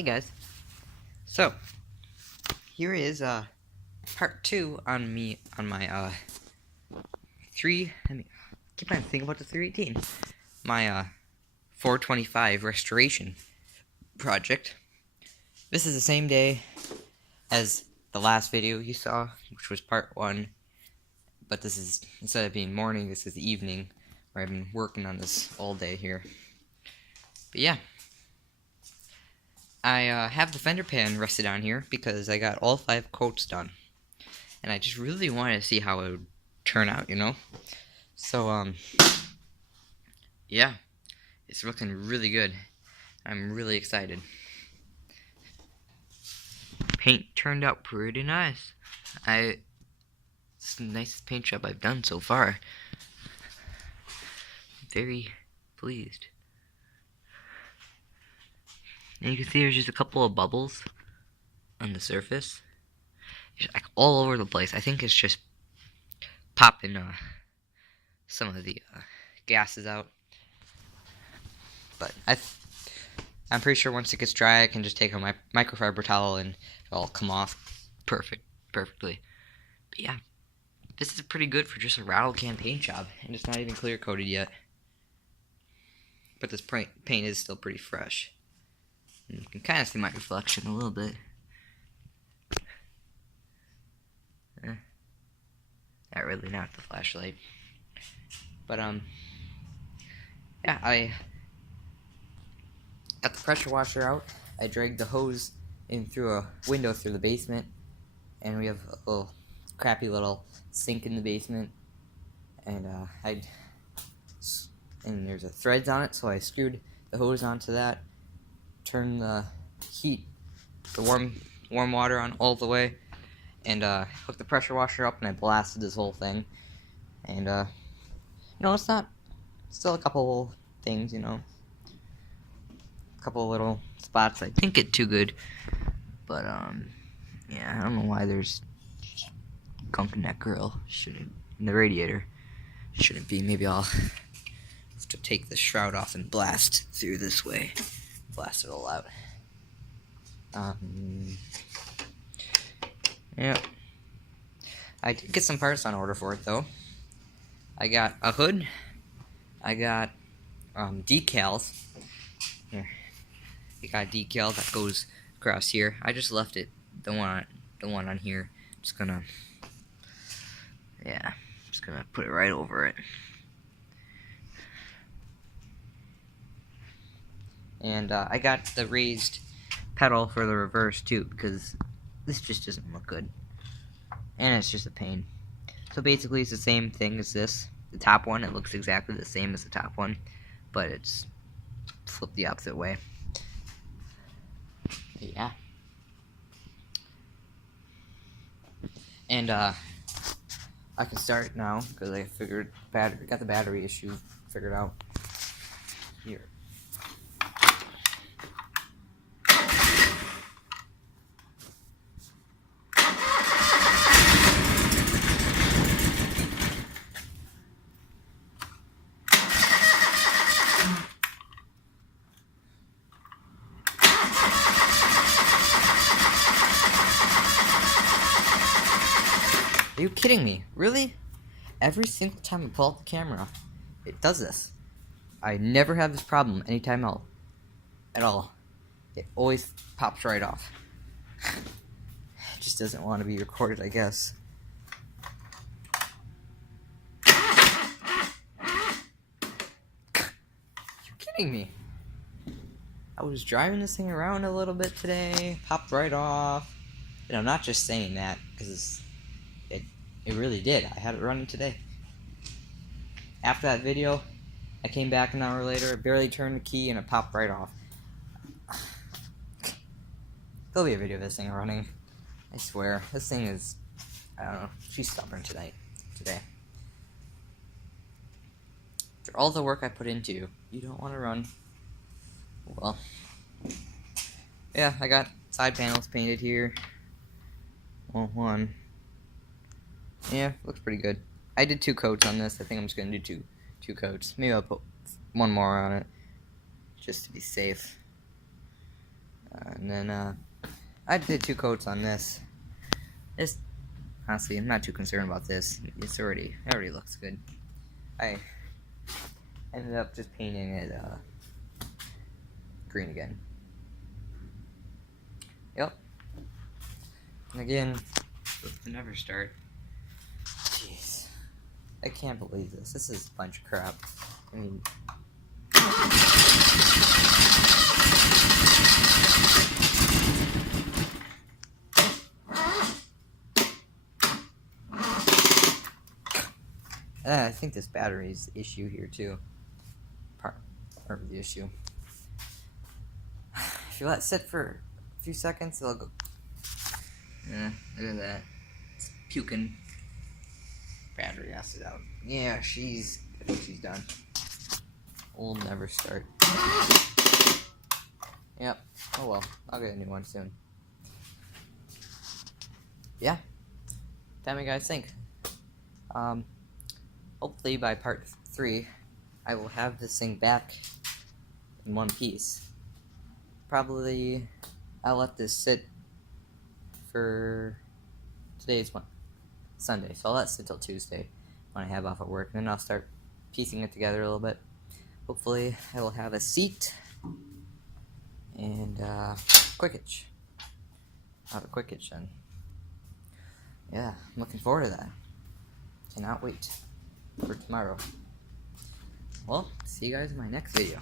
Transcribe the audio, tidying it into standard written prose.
Hey guys, so here is part 2 on my keep on thinking about the 318, my 425 restoration project. This is the same day as the last video you saw, which was part 1, but this is, instead of being morning, this is the evening, where I've been working on this all day here. But yeah, I have the fender pan rested on here because I got all 5 coats done, and I just really wanted to see how it would turn out, you know? So, yeah, it's looking really good. I'm really excited. Paint turned out pretty nice. It's the nicest paint job I've done so far. Very pleased. And you can see there's just a couple of bubbles on the surface. It's like all over the place. I think it's just popping some of the gases out. But I'm pretty sure once it gets dry, I can just take a microfiber towel and it'll all come off perfectly. But yeah, this is pretty good for just a rattle can paint job, and it's not even clear coated yet. But this paint is still pretty fresh. And you can kind of see my reflection a little bit. Not really, not the flashlight. But yeah, I got the pressure washer out. I dragged the hose in through a window through the basement, and we have a little crappy little sink in the basement, and and there's a threads on it, so I screwed the hose onto that, turned the warm water on all the way, and hooked the pressure washer up, and I blasted this whole thing. And you know, it's still a couple things, you know, a couple little spots I didn't get too good, but yeah, I don't know why there's gunk in that grill. In the radiator shouldn't be. Maybe I'll have to take the shroud off and blast through this way, blast it all out. Yeah, I did get some parts on order for it though. I got a hood, I got decals. Here, I got a decal that goes across here. I just left it, the one on here. Just gonna put it right over it. And I got the raised pedal for the reverse too, because this just doesn't look good, and it's just a pain. So basically it's the same thing as this. The top one, it looks exactly the same as the top one, but it's flipped the opposite way. Yeah. And I can start now because I got the battery issue figured out. Here. Are you kidding me? Really? Every single time I pull out the camera, it does this. I never have this problem anytime else. At all. It always pops right off. It just doesn't want to be recorded, I guess. You're kidding me. I was driving this thing around a little bit today, popped right off. And I'm not just saying that, because it really did. I had it running today. After that video, I came back an hour later, barely turned the key, and it popped right off. There'll be a video of this thing running. I swear. This thing is, I don't know, she's stubborn today. After all the work I put into, you don't want to run. Well, yeah, I got side panels painted here. Well, one. Yeah, looks pretty good. I did 2 coats on this. I think I'm just gonna do two coats. Maybe I'll put one more on it, just to be safe. And And then I did 2 coats on this. This, honestly, I'm not too concerned about this. It already looks good. I ended up just painting it green again. Yep. And again, with the never start. Jeez. I can't believe this. This is a bunch of crap. I mean... I think this battery is the issue here too. Part of the issue. If you let it sit for a few seconds, it'll go. Yeah, look at that. It's puking. Battery acid out. Yeah, I think she's done. We'll never start. Yep. Oh well. I'll get a new one soon. Yeah. Tell me, guys, think. Hopefully by part 3, I will have this thing back in one piece. Probably, I'll let this sit for today's Sunday, so I'll let it sit till Tuesday when I have off at work, and then I'll start piecing it together a little bit. Hopefully, I will have a seat and quick hitch. I'll have a quick hitch then. Yeah, I'm looking forward to that. Cannot wait for tomorrow. Well, see you guys in my next video.